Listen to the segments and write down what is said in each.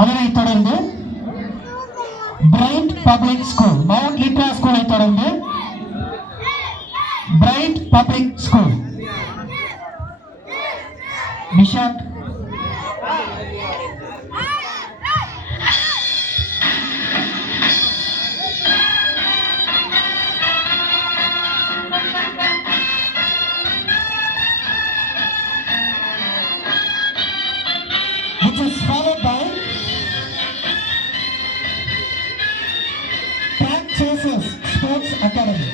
அதனைத் தொடர்ந்து bright public school, mount Litera ஸ்கூலை தொடர்ந்து bright public school. Nishant which is followed by Track Chasers Sports Academy.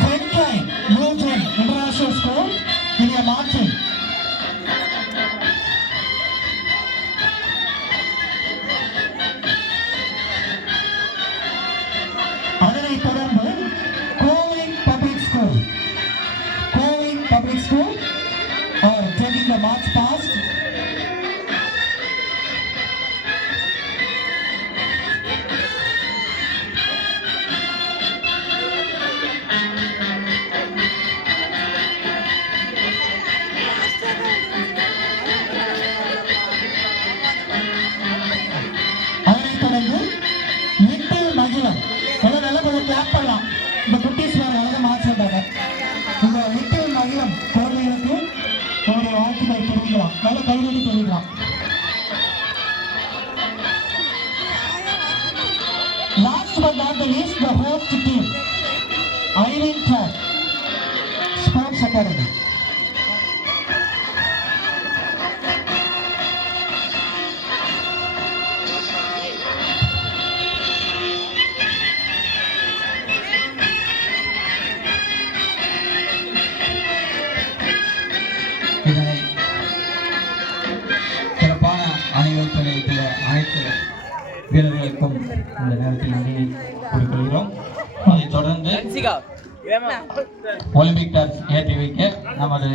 Frontline Newton International School, India Martin. அதனைத் தொடர்ந்து Kovai public school, Kovai public school are taking the march past. அதனைத் தொடர்ந்து லிட்டில் மகிழம், நல்லா கொஞ்சம் கிளாப் பண்ணலாம். இந்த குட்டீஸ் அழகாக மார்ச் பண்றாங்க. இந்த லிட்டில் மகிழம் குழந்தைகளுக்கு ஒரு வாழ்த்துக்களை தெரிவிக்கலாம், நல்ல கைதட்டி தெரிவிக்கலாம். Last but not the least, the host team, Irene Track Sports Academy. இதனை சிறப்பான அணிவகுப்பு நிலையத்தில் அனைத்து வீரர்களுக்கும் இந்த நேரத்தில் நன்றியை கூறிக்கொள்கிறோம். அதைத் தொடர்ந்து ஒலிம்பிக் டார்ச் ஏற்றி வைக்க நமது